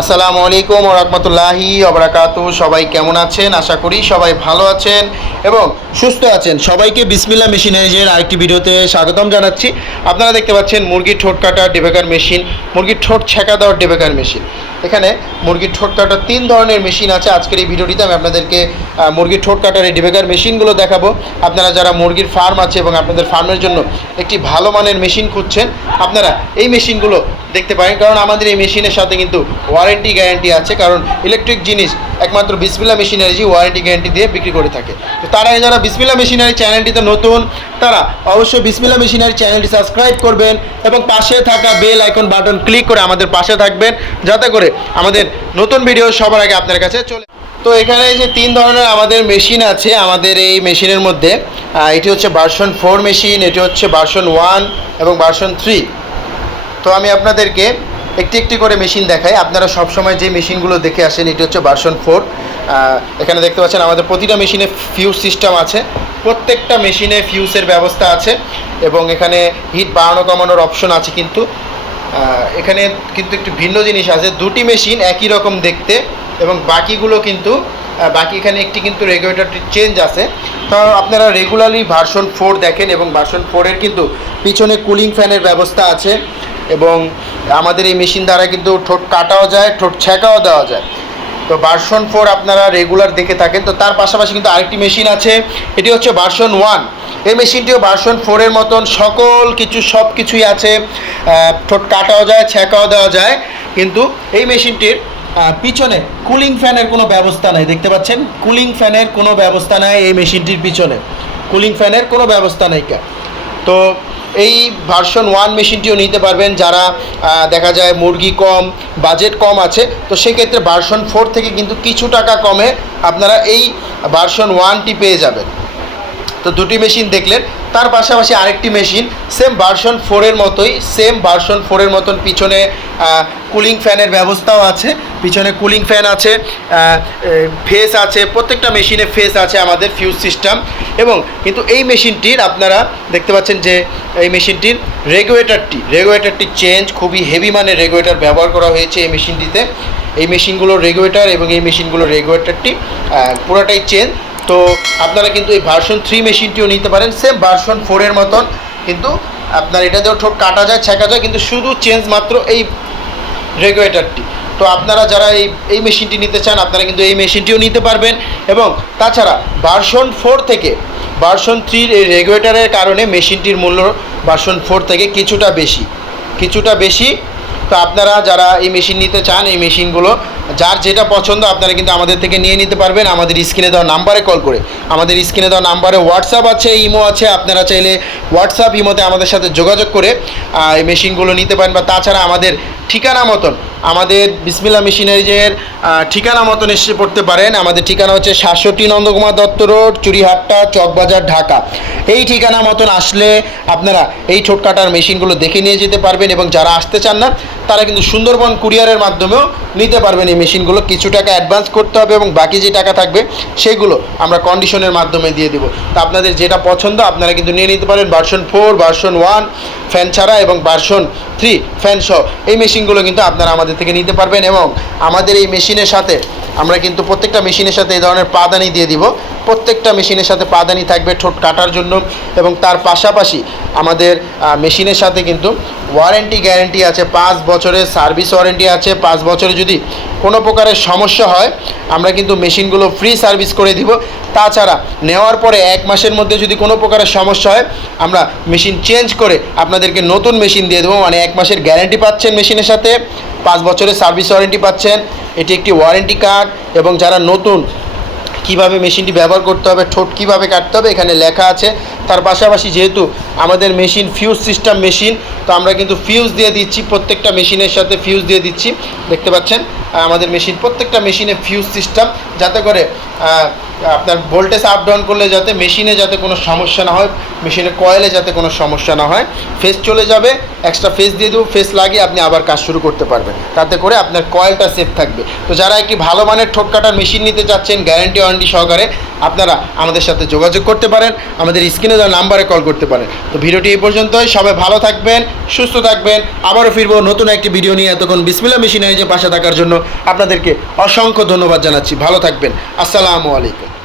আসসালামু আলাইকুম রহমতুল্লাহি অবরাকাত সবাই কেমন আছেন? আশা করি সবাই ভালো আছেন এবং সুস্থ আছেন। সবাইকে বিসমিল্লা মেশিনারিজের আরেকটি ভিডিওতে স্বাগতম জানাচ্ছি। আপনারা দেখতে পাচ্ছেন মুরগির ঠোঁট কাটা ডেবেকার মেশিন, মুরগির ঠোঁট ছেঁকা দেওয়ার ডেবেকার মেশিন। এখানে মুরগির ঠোঁট কাটার তিন ধরনের মেশিন আছে। আজকের এই ভিডিওটিতে আমি আপনাদেরকে মুরগির ঠোঁট কাটার এই ডেবেকার মেশিনগুলো দেখাবো। আপনারা যারা মুরগির ফার্ম আছে এবং আপনাদের ফার্মের জন্য একটি ভালো মানের মেশিন খুঁজছেন, আপনারা এই মেশিনগুলো দেখতে পারেন, কারণ আমাদের এই মেশিনের সাথে কিন্তু ওয়ারেন্টি গ্যারান্টি আছে, কারণ ইলেকট্রিক জিনিস একমাত্র বিসমিল্লা মেশিনারি ওয়ারেন্টি গ্যারান্টি দিয়ে বিক্রি করে থাকে। তো তারা যারা বিসমিলা মেশিনারি চ্যানেলটিতে নতুন, তারা অবশ্যই বিসমিলা মেশিনারি চ্যানেলটি সাবস্ক্রাইব করবেন এবং পাশে থাকা বেল আইকন বাটন ক্লিক করে আমাদের পাশে থাকবেন, যাতে করে আমাদের নতুন ভিডিও সবার আগে আপনার কাছে চলে তো এখানে যে তিন ধরনের আমাদের মেশিন আছে, আমাদের এই মেশিনের মধ্যে এটি হচ্ছে ভার্সন ফোর মেশিন এটি হচ্ছে ভার্সন ওয়ান এবং ভার্সন থ্রি তো আমি আপনাদেরকে একটি একটি করে মেশিন দেখাই। আপনারা সবসময় যে মেশিনগুলো দেখে আসেন, এটি হচ্ছে ভার্সন ফোর। এখানে দেখতে পাচ্ছেন আমাদের প্রতিটা মেশিনে ফিউজ সিস্টেম আছে। প্রত্যেকটা মেশিনে ফিউজের ব্যবস্থা আছে এবং এখানে হিট বাড়ানো, কমানোর অপশন আছে কিন্তু। এখানে কিন্তু একটু ভিন্ন জিনিস আছে। দুটি মেশিন একই রকম দেখতে এবং বাকিগুলো কিন্তু বাকি এখানে একটি কিন্তু রেগুলেটরটি চেঞ্জ আছে। তো আপনারা রেগুলারলি ভার্সন ফোর দেখেন এবং ভার্সন ফোরের কিন্তু পিছনে কুলিং ফ্যানের ব্যবস্থা আছে। এবং আমাদের এই মেশিন দ্বারা কিন্তু ঠোঁট কাটাও যায়, ঠোঁট ছেঁকাও দেওয়া যায়। তো ভার্সন ফোর আপনারা রেগুলার দেখে থাকেন। তো তার পাশাপাশি কিন্তু আরেকটি মেশিন আছে, এটি হচ্ছে ভার্সন ওয়ান এই মেশিনটিও ভার্সন ফোরের মতন সকল কিছু, সব কিছুই আছে। ঠোঁট কাটাও যায়, ছেঁকাও দেওয়া যায়। কিন্তু এই মেশিনটির পিছনে কুলিং ফ্যানের কোনো ব্যবস্থা নাই, দেখতে পাচ্ছেন? কুলিং ফ্যানের কোনো ব্যবস্থা নাই এই মেশিনটির পিছনে। কুলিং ফ্যানের কোনো ব্যবস্থা নেই। তো এই ভার্সন ওয়ান মেশিনটিও নিতে পারবেন যারা দেখা যায় মুরগি কম বাজেট কম আছে, তো সেক্ষেত্রে ভার্সন ফোর থেকে কিন্তু কিছু টাকা কমে আপনারা এই ভার্সন ওয়ানটি পেয়ে যাবেন। তো দুটি মেশিন দেখলেন। তার পাশাপাশি আরেকটি মেশিন সেম ভার্সন ফোরের মতোই সেম ভার্সন ফোরের মতন পিছনে কুলিং ফ্যানের ব্যবস্থাও আছে। পিছনে কুলিং ফ্যান আছে ফেস আছে, প্রত্যেকটা মেশিনে ফেস আছে আমাদের ফিউজ সিস্টেম এবং কিন্তু এই মেশিনটির আপনারা দেখতে পাচ্ছেন যে, এই মেশিনটির রেগুলেটরটি রেগুলেটরটি চেঞ্জ খুবই হেভি মানের রেগুলেটর ব্যবহার করা হয়েছে এই মেশিনটিতে এই মেশিনগুলোর রেগুলেটর এবং এই মেশিনগুলোর রেগুলেটরটি পুরোটাই চেঞ্জ তো আপনারা কিন্তু এই ভার্সন থ্রি মেশিনটিও নিতে পারেন। সেম ভার্সন ফোরের মতন। কিন্তু আপনার এটা এটাতেও ঠোঁট কাটা যায় ছেঁকা যায়, কিন্তু শুধু চেঞ্জ মাত্র এই রেগুলেটরটি তো আপনারা যারা এই এই মেশিনটি নিতে চান, আপনারা কিন্তু এই মেশিনটিও নিতে পারবেন। এবং তাছাড়া ভার্সন ফোর থেকে ভার্সন থ্রির এই রেগুলেটরের কারণে মেশিনটির মূল্য ভার্সন ফোর থেকে কিছুটা বেশি। কিছুটা বেশি। তো আপনারা যারা এই মেশিন নিতে চান, এই মেশিনগুলো যার যেটা পছন্দ আপনারা কিন্তু আমাদের থেকে নিয়ে নিতে পারবেন। আমাদের স্ক্রিনে দেওয়া নাম্বারে কল করে। আমাদের স্ক্রিনে দেওয়া নাম্বারে হোয়াটসঅ্যাপ আছে, ইমো আছে। আপনারা চাইলে হোয়াটসঅ্যাপ ইমোতে আমাদের সাথে যোগাযোগ করে এই মেশিনগুলো নিতে পারেন বা তাছাড়া আমাদের ঠিকানা মতন, আমাদের বিসমিল্লা মেশিনারিজের ঠিকানা মতন এসে পড়তে পারেন। আমাদের ঠিকানা হচ্ছে সাতষট্টি নন্দকুমার দত্ত রোড চুরিহাট্টা চকবাজার, ঢাকা। এই ঠিকানা মতন আসলে আপনারা এই ঠোঁট কাটার মেশিনগুলো দেখে নিয়ে যেতে পারবেন এবং যারা আসতে চান না, তারা কিন্তু সুন্দরবন কুরিয়ারের মাধ্যমেও নিতে পারবেন এই মেশিনগুলো কিছু টাকা অ্যাডভান্স করতে হবে এবং বাকি যে টাকা থাকবে সেগুলো আমরা কন্ডিশনের মাধ্যমে দিয়ে দেবো। তো আপনাদের যেটা পছন্দ, আপনারা কিন্তু নিয়ে নিতে পারেন version four version one fan ছাড়া এবং ভার্সন থ্রি ফ্যান সহ। এই মেশিনগুলো কিন্তু আপনারা আমাদের থেকে নিতে পারবেন এবং আমাদের এই মেশিনের সাথে আমরা কিন্তু প্রত্যেকটা মেশিনের সাথে এই ধরনের পাদানি দিয়ে দিব। প্রত্যেকটা মেশিনের সাথে পাদানি থাকবে ঠোঁট কাটার জন্য এবং তার পাশাপাশি আমাদের মেশিনের সাথে কিন্তু ওয়ারেন্টি গ্যারেন্টি আছে, পাঁচ বছরের সার্ভিস ওয়ারেন্টি আছে। পাঁচ বছরে যদি কোনো প্রকারের সমস্যা হয়, আমরা কিন্তু মেশিনগুলো ফ্রি সার্ভিস করে দিব। তাছাড়া নেওয়ার পরে এক মাসের মধ্যে যদি কোনো প্রকারের সমস্যা হয়, আমরা মেশিন চেঞ্জ করে আপনাদেরকে নতুন মেশিন দিয়ে দেবো। মানে এক মাসের গ্যারেন্টি পাচ্ছেন মেশিনের সাথে। পাঁচ বছরের সার্ভিস ওয়ারেন্টি পাচ্ছেন। এটি একটি ওয়ারেন্টি কার্ড এবং যারা নতুন কীভাবে মেশিনটি ব্যবহার করতে হবে, ঠোঁট কীভাবে কাটতে হবে, এখানে লেখা আছে। তার পাশাপাশি যেহেতু আমাদের মেশিন ফিউজ সিস্টেম মেশিন তো আমরা কিন্তু ফিউজ দিয়ে দিচ্ছি, প্রত্যেকটা মেশিনের সাথে ফিউজ দিয়ে দিচ্ছি। দেখতে পাচ্ছেন আমাদের মেশিন, প্রত্যেকটা মেশিনে ফিউজ সিস্টেম যাতে করে আপনার ভোল্টেজ আপ ডাউন করলে যাতে মেশিনে যাতে কোনো সমস্যা না হয়, মেশিনের কয়েলে যাতে কোনো সমস্যা না হয় ফেস চলে যাবে। এক্সট্রা ফেস দিয়ে দেবো ফেস লাগিয়ে আপনি আবার কাজ শুরু করতে পারবেন। তাতে করে আপনার কয়েলটা সেফ থাকবে। তো যারা একটি ভালো মানের ঠোঁট কাটার মেশিন নিতে চাচ্ছেন গ্যারান্টি ওয়ারেন্টি সহকারে আপনারা আমাদের সাথে যোগাযোগ করতে পারেন, আমাদের স্ক্রিনে দেওয়া নাম্বারে কল করতে পারেন। তো ভিডিওটি এই পর্যন্তই, সবাই ভালো থাকবেন, সুস্থ থাকবেন, আবারও ফিরবো নতুন একটি ভিডিও নিয়ে এতক্ষণ বিসমিল্লা মেশিনারি যে পাশে থাকার জন্য। আপনাদেরকে অসংখ্য ধন্যবাদ জানাচ্ছি, ভালো থাকবেন। আসসালামু আলাইকুম।